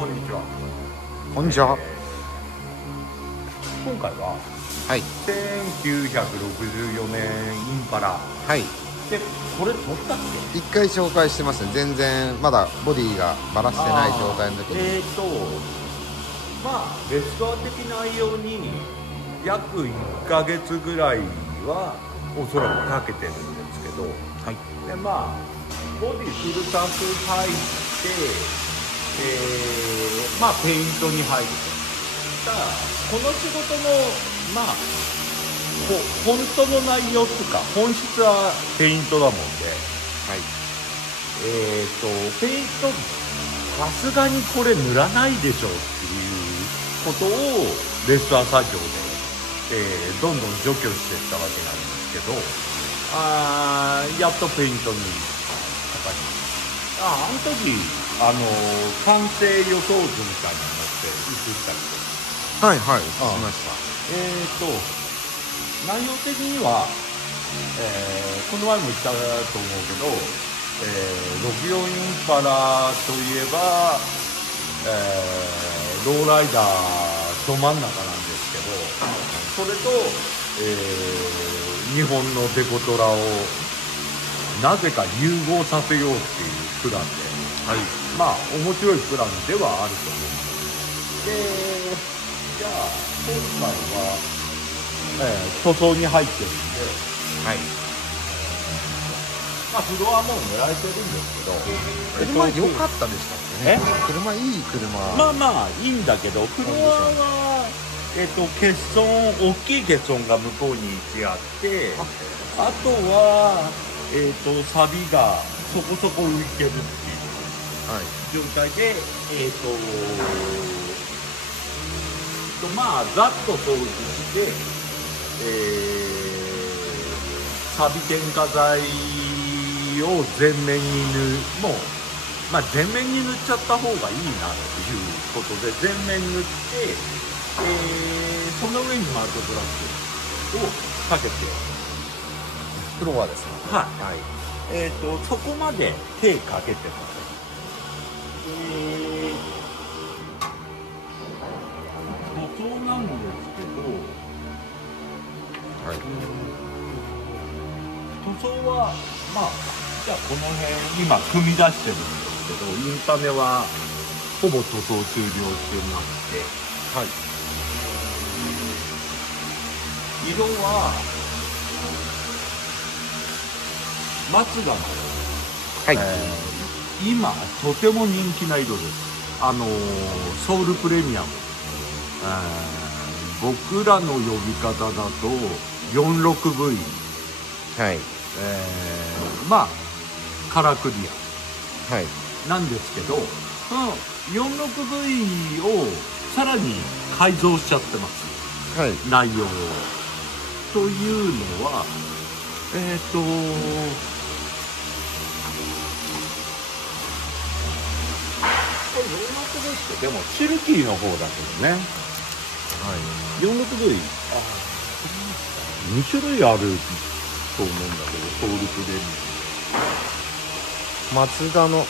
こんにちは。こんにちは。今回ははい。 1964年インパラはい。で、これ撮ったっけ？一回紹介してますね。全然まだボディがバラしてない状態の時に。まあレストア的内容に約1ヶ月ぐらいはおそらくかけてるんですけど、はい。でまあボディフルタンク入って、まあペイントに入ると。ただこの仕事のまあ本当の内容っていうか本質はペイントだもんで、はい。ペイントさすがにこれ塗らないでしょっていうことをレストア作業で、どんどん除去していったわけなんですけど、やっとペイントにかかります。あの時完成予想図みたいなのって映したっけ？はいはい。しました。内容的には、この前も言ったと思うけど、64インパラといえば、ローライダーど真ん中なんですけど、それと、日本のデコトラをなぜか融合させようっていうプランで、はい。まあ面白いプランではあると思います。で、じゃあ今回は、塗装に入ってるんで、はい。まあフロアも塗られてるんですけど、車良かったでしたっけね。車いい車。まあまあいいんだけど、フロアは欠損、大きい欠損が向こうに1あって、あとはサビがそこそこ浮いてるっていうはい。状態で、まあざっと掃除して、サビ添加剤を全面にもう、まあ、全面に塗っちゃった方がいいなっていうことで全面塗って、その上にマットブラックをかけてフロアですね。はい、はい。そこまで手かけてます。塗装なんですけど、はい。塗装はまあじゃあこの辺今組み出してるんですけど、インパネはほぼ塗装終了してまして、はい。色は松田の、はい。今とても人気な色です。ソウルプレミアム、僕らの呼び方だと 46V、はい。まあカラークリはい。アなんですけど、その 46V をさらに改造しちゃってます、はい。内容を。というのはこれ 46V ってでもシルキーの方だけどね。はい。 46V 2種類あると思うんだけど、ソウルプレミマツダの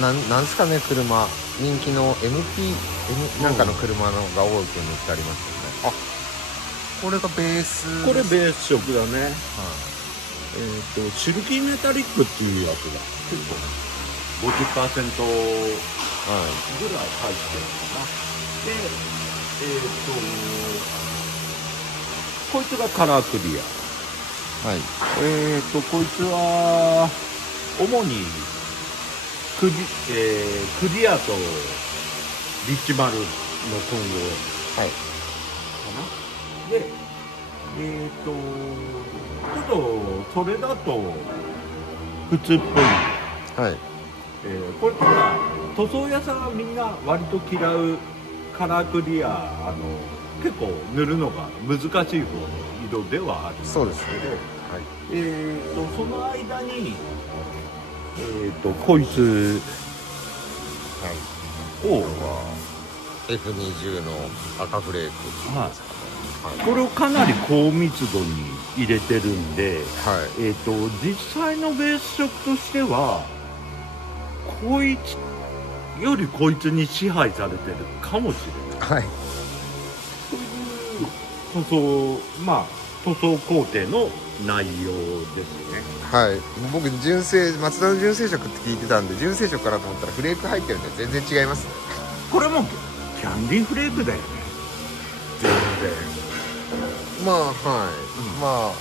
なんすかね、車人気の MP なんかの車のが多く塗ってありますよね。あ、これがベース。アム。これベース色だね。はい。シルキーメタリックっていうやつが結構 50% ぐらい入ってるのかな。で、こいつがカラークリア。はい。こいつは主にクリアとリッチマルの混合はい。かな。で、ちょっとそれだと普通っぽい。はい。これから塗装屋さんはみんな割と嫌うカラークリア、結構塗るのが難しい方の色ではあるんですけど、そうですね。はい。その間にこいつはい。を、F20 の赤フレークっていうんですかね。はい。これをかなり高密度に入れてるんで、はい。実際のベース色としてはこいつよりこいつに支配されてるかもしれない。はい。塗装塗装工程の内容ですね。はい。僕松田の純正色って聞いてたんで純正色かなと思ったらフレーク入ってるんで全然違いますね。これもキャンディーフレークだよね、全然。まあはい、まあ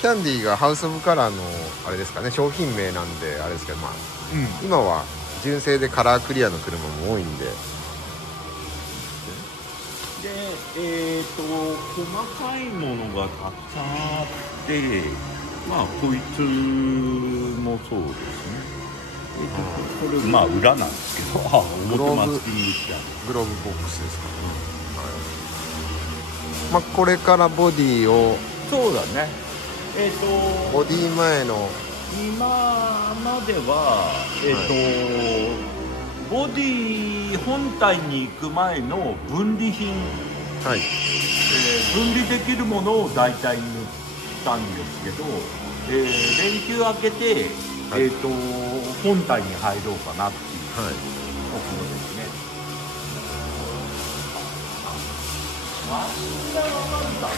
キャンディーがハウス・オブ・カラーのあれですかね、商品名なんであれですけど、まあ今は純正でカラークリアの車も多いんで。で細かいものがたくさんあって、こいつもそうですね。これ裏なんですけど、表マスキングしてあるグローブボックスですかね。はい。これからボディを、そうだね。ボディ前の今まではボディ本体に行く前の分離品、はい、分離できるものを大体塗ったんですけど、連休明けて、はい、本体に入ろうかなっていうところですね。わしが分かるかな。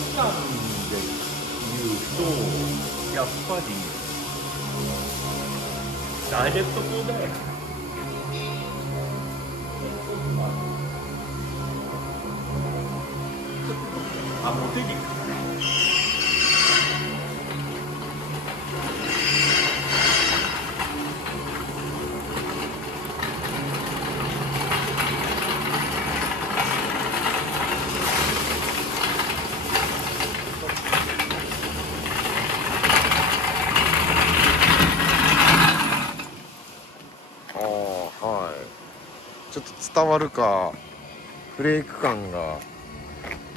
期間で言うとやっぱりダイレクトコードだよね。モテギちょっと伝わるか、フレーク感が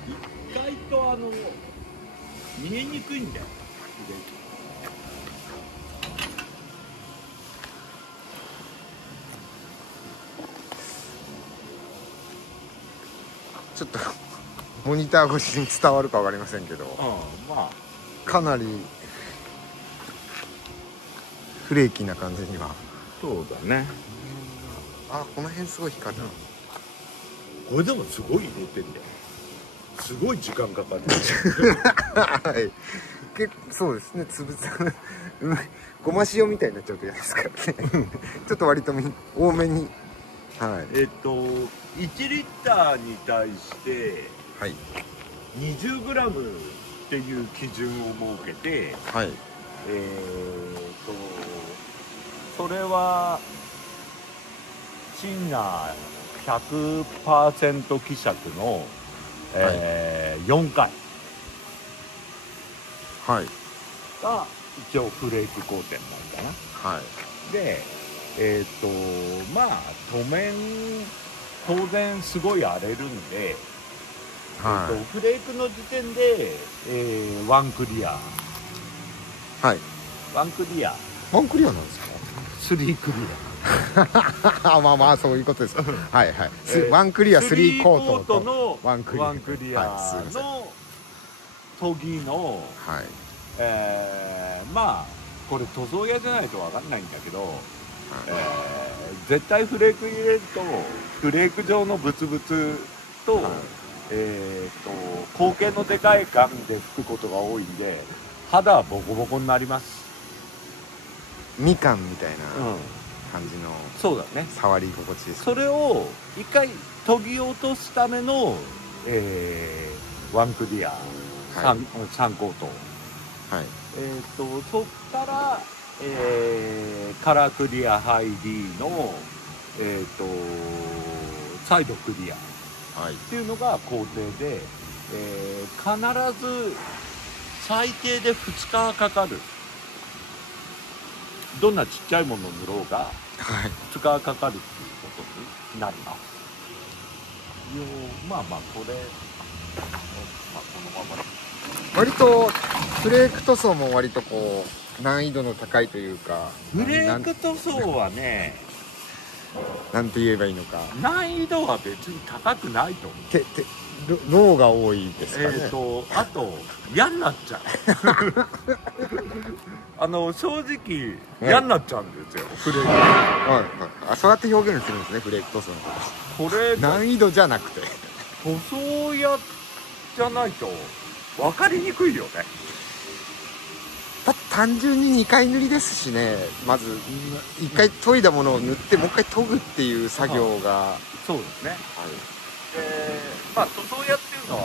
意外と見えにくいんだよ。ちょっとモニター越しに伝わるか分かりませんけど、かなりフレーキーな感じには。そうだね。この辺すごい光るな。これでもすごい入れてんだよ。すごい時間かかる。はい。そうですね。つぶつぶごま塩みたいになっちゃうと嫌ですからね。ちょっと割と多めに。はい。1リッターに対して20グラムっていう基準を設けて、はい。それはシンナー 100% 希釈の、4回が一応フレーク工程になるかな。で当面当然すごい荒れるんで、フレークの時点で、ワンクリア。ワンクリアなんですか？3クリア。そういうことです。はいはい。ワンクリア3コートのワンクリアの研ぎの、これ塗装屋じゃないと分かんないんだけど、絶対フレーク入れるとフレーク状のブツブツと、口径のでかいガンで吹くことが多いんで肌はボコボコになります。みかんみたいな感じの、そうだね、触り心地ですね。それを一回研ぎ落とすための、ワンクリア 3コート、そっから、カラークリアハイ D の、サイドクリアっていうのが工程で、必ず最低で2日はかかる。どんなちっちゃいものを塗ろうが2日はかかるっていうことになります。これこのまま割とフレーク塗装も割とこう難易度の高いというか、フレーク塗装はね、なんて言えばいいのか、難易度は別に高くないと思う。ローが多いですかね。あと嫌になっちゃう正直嫌になっちゃうんですよ、フレーク。はいはい、そうやって表現するんですね、フレーク塗装のこと。これ難易度じゃなくて塗装屋じゃないと分かりにくいよね。だって単純に2回塗りですしね。まず1回研いだものを塗ってもう一回研ぐっていう作業が、そうですね。はい。まあ塗装屋っていうのは、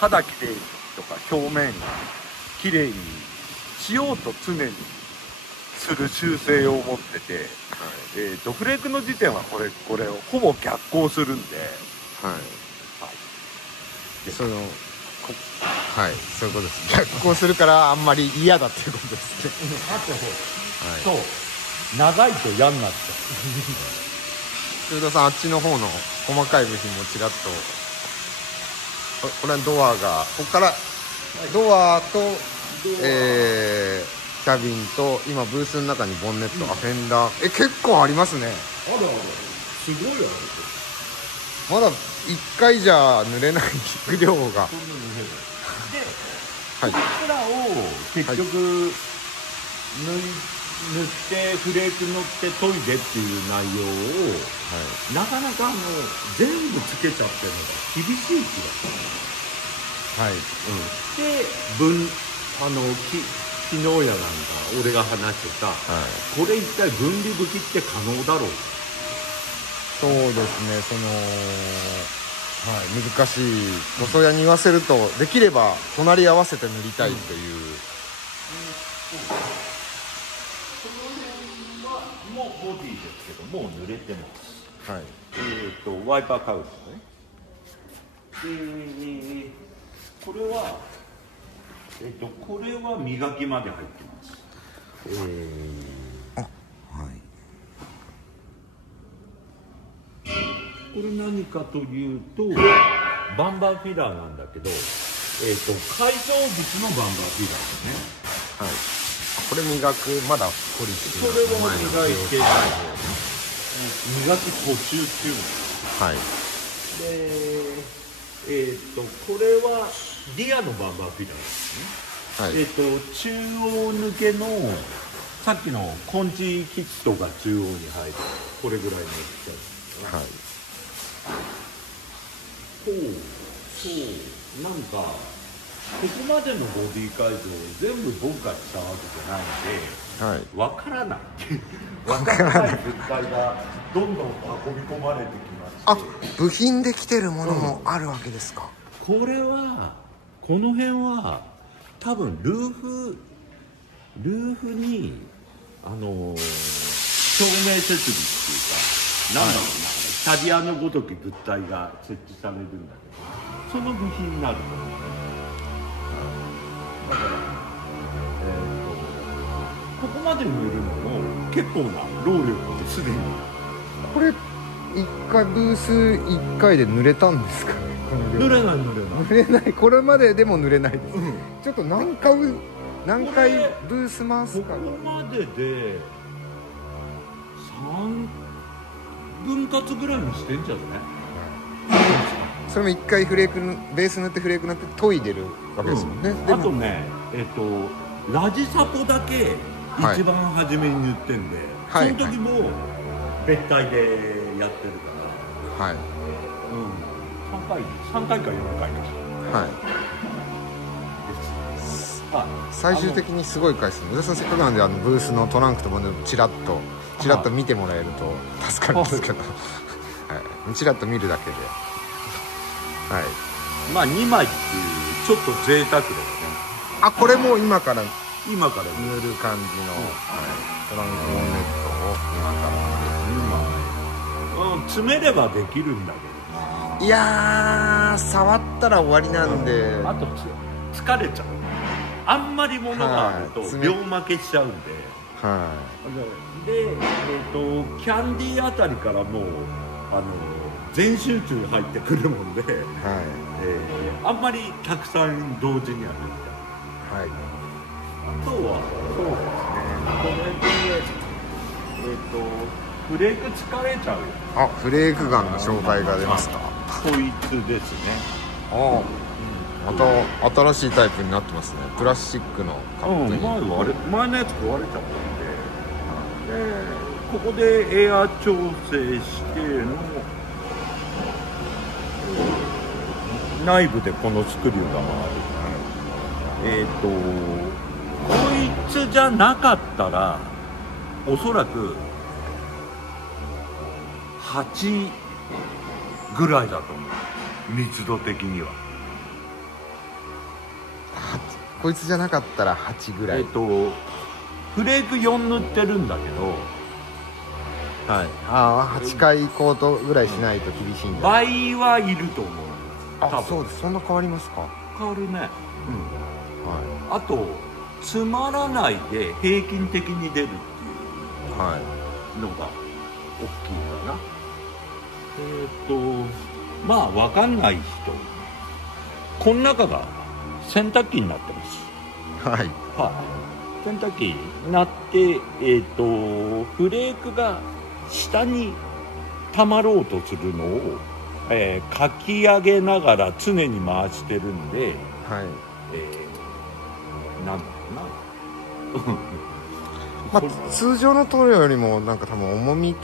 肌きれいとか表面きれいにしようと常にする習性を持ってて、フレークの時点はこれをほぼ逆行するんで、はい、はい、そういうことです。逆行するからあんまり嫌だっていうことですね。あと、はい、そう長いと嫌になっちゃう。中田さん、あっちの方の細かい部品もちらっと、これはドアがここから、ドアとキャビンと今ブースの中にボンネット、フェンダー、結構ありますね。あるすごいある。まだ1回じゃ塗れない量が。で、はい、こちらを結局、塗ってフレーク塗って研いでっていう内容を、なかなか全部つけちゃってるのが厳しい気がする。はい、で昨日やなんか俺が話してた、これ一体分離武器って可能だろう。そうですね、難しい。塗装屋に言わせると、できれば隣り合わせて塗りたいという、この辺はもうボディですけどもう濡れてます。はい。ワイパーカウントね。これはこれは磨きまで入ってます。これ何かというとバンバーフィラーなんだけど、改造物のバンバーフィラーですね。はい。これ磨く、まだポリシー。これを磨いて磨き途中っていうの。はい。で、これはリアのバンバーフィラーですね。はい。中央抜けのさっきのコンチキットが中央に入るこれぐらいの大きさですね。はい。そうなんかここまでのボディ改造を全部僕がしたわけじゃないので、わからないわからない物体がどんどん運び込まれてきまして、部品できてるものもあるわけですか。この辺は多分ルーフに照明設備っていうか、なんだろうな、キャビアのごとき物体が設置されるんだけど、その部品になると思う。だから、ここまで塗るのも結構な労力をすでに。これ1回ブース1回で塗れたんですかね。塗れない。これまででも塗れないです、ちょっと何回ブース回すか。ここまでで3分割ぐらいにしてんじゃない？それも1回ベース塗ってフレーク塗って研いでるわけですもんね。あとね、ラジサポだけ一番初めに塗ってんで、その時も別体でやってるから、はい、3回か4回か、はい、最終的にすごい回数。皆さんせっかくなんでブースのトランクとかでチラッと見てもらえると助かるんですけど、はい、チラッと見るだけで、はい、まあ2枚っていうちょっと贅沢ですね。これも今から塗る感じの、トランクボンネットを今から詰めればできるんだけど、いやー触ったら終わりなんで、あと疲れちゃう。あんまり物があると両負けしちゃうんで、で、キャンディーあたりからもう全集中入ってくるもんで、あんまりたくさん同時にはできない。あとはそうですね、これでフレーク疲れちゃうよ。あ、フレークガンの紹介が出ますか。こいつですね。ああ、また新しいタイプになってますね。プラスチックのカップに、前のやつ壊れちゃったんで、ここでエア調整しての内部でこのスクリューが回る。こいつじゃなかったらおそらく8ぐらいだと思う、密度的には。こいつじゃなかったら8ぐらい。フレーク4塗ってるんだけど、はい、ああ、8回コートぐらいしないと厳しいんだ。倍はいると思う。あ、そうです。そんな変わりますか。変わるね。はあとつまらないで平均的に出るっていういはいのが大きいかな。まあ分かんない人、この中が洗濯機になってます。はい、洗濯機になって、フレークが下にたまろうとするのを、かき上げながら常に回してるんで、はい、なんだろうなまあ、通常の塗料よりもなんか多分重み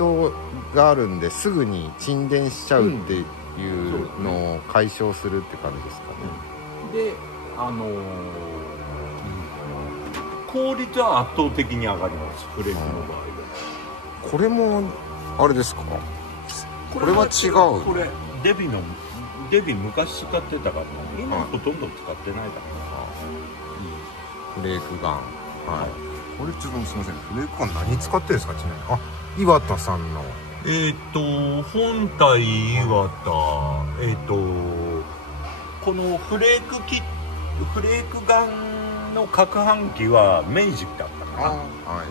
があるんですぐに沈殿しちゃうっていうのを解消するって感じですかね。で効率は圧倒的に上がります、フレークの場合は。これもあれですか。これは違う。これデビ昔使ってたから今ほとんど使ってないだフレークガン。はい。これちょっとすみません。フレークガン何使ってるんですか、ちなみに。あ、岩田さんの。本体岩田、このフレークガンの攪拌機は明治だったかな。はい。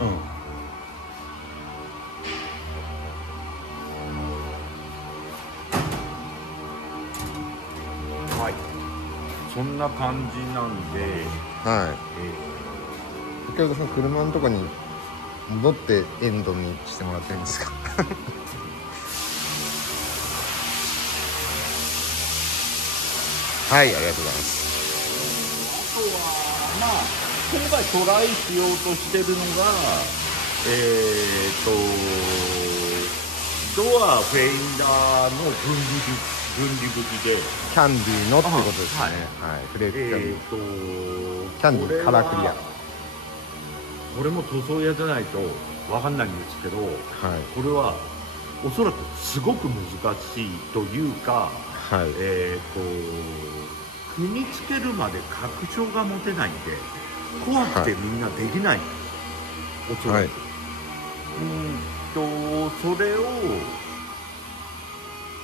はい、そんな感じなんで、はい。先ほどその車のとこに戻ってエンドにしてもらっていいんですか。はい、ありがとうございます。あとはまあ今回トライしようとしてるのがドアフェインダーの分離口でキャンディーのってことですね。はい、フレークキャンディー。キャンディーカラークリア。これも塗装屋じゃないと分かんないんですけど、はい、これはおそらくすごく難しいというか、はい、踏みつけるまで確証が持てないんで怖くてみんなできない、おそらく、はい、それを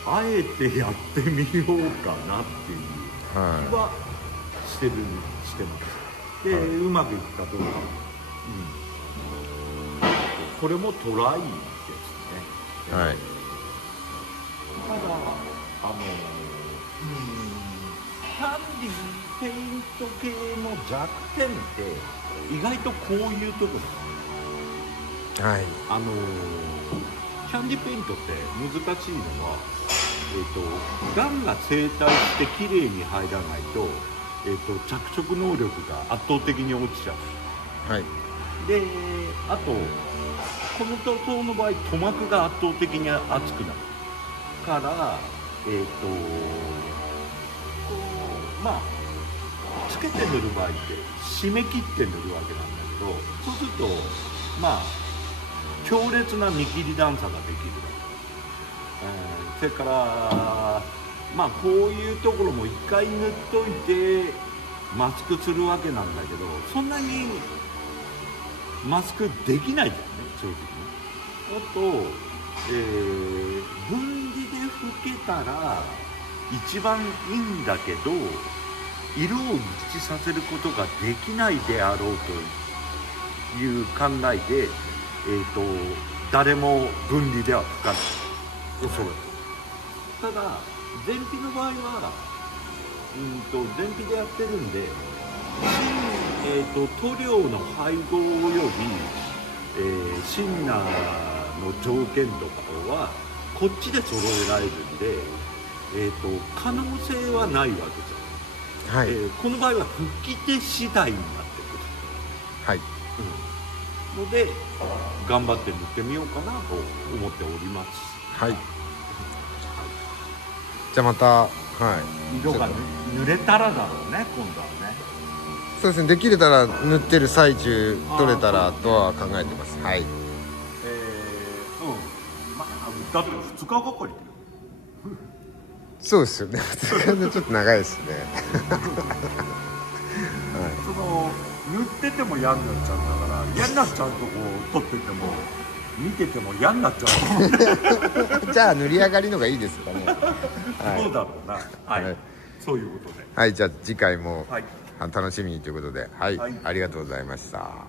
あえてやってみようかなっていう気はしてます。で、うまくいくかどうか、これもトライですね。はい、ただキャンディーペイント系の弱点って意外とこういうところ、はい、キャンディーペイントって難しいのは、ガンが正対してきれいに入らないと、着色能力が圧倒的に落ちちゃう。はい、で、あとこの塗装の場合塗膜が圧倒的に厚くなるからまあつけて塗る場合って締め切って塗るわけなんだけど、そうするとまあ強烈な見切り段差ができるわけ、それからまあこういうところも一回塗っといてマスクするわけなんだけど、そんなにマスクできないじゃんね、正直ね。あと、分離で拭けたら一番いいんだけど、色を一致させることができないであろうという考えで、誰も分離では拭かない、おそらく。ただ全皮の場合は全皮でやってるんで、塗料の配合およびシンナーの条件とかはこっちで揃えられるんで、可能性はないわけじゃん、はい、この場合は吹き手次第になってくる、はい、ので頑張って塗ってみようかなと思っております。はい、じゃあまた、はい、色が塗れたらだろうね、今度はね。そうですね、できれたら塗ってる最中取れたらとは考えてます。はい、まあだって2日がかり。そうですよねちょっと長いですねその塗ってても嫌になっちゃうんだから、嫌になっちゃうとこを撮ってても見てても嫌になっちゃうじゃあ塗り上がりのがいいですかねはい、そうだろうな、はい、はい、そういうことで、はい、じゃあ次回も、はい、楽しみにということで、はい、はい、ありがとうございました。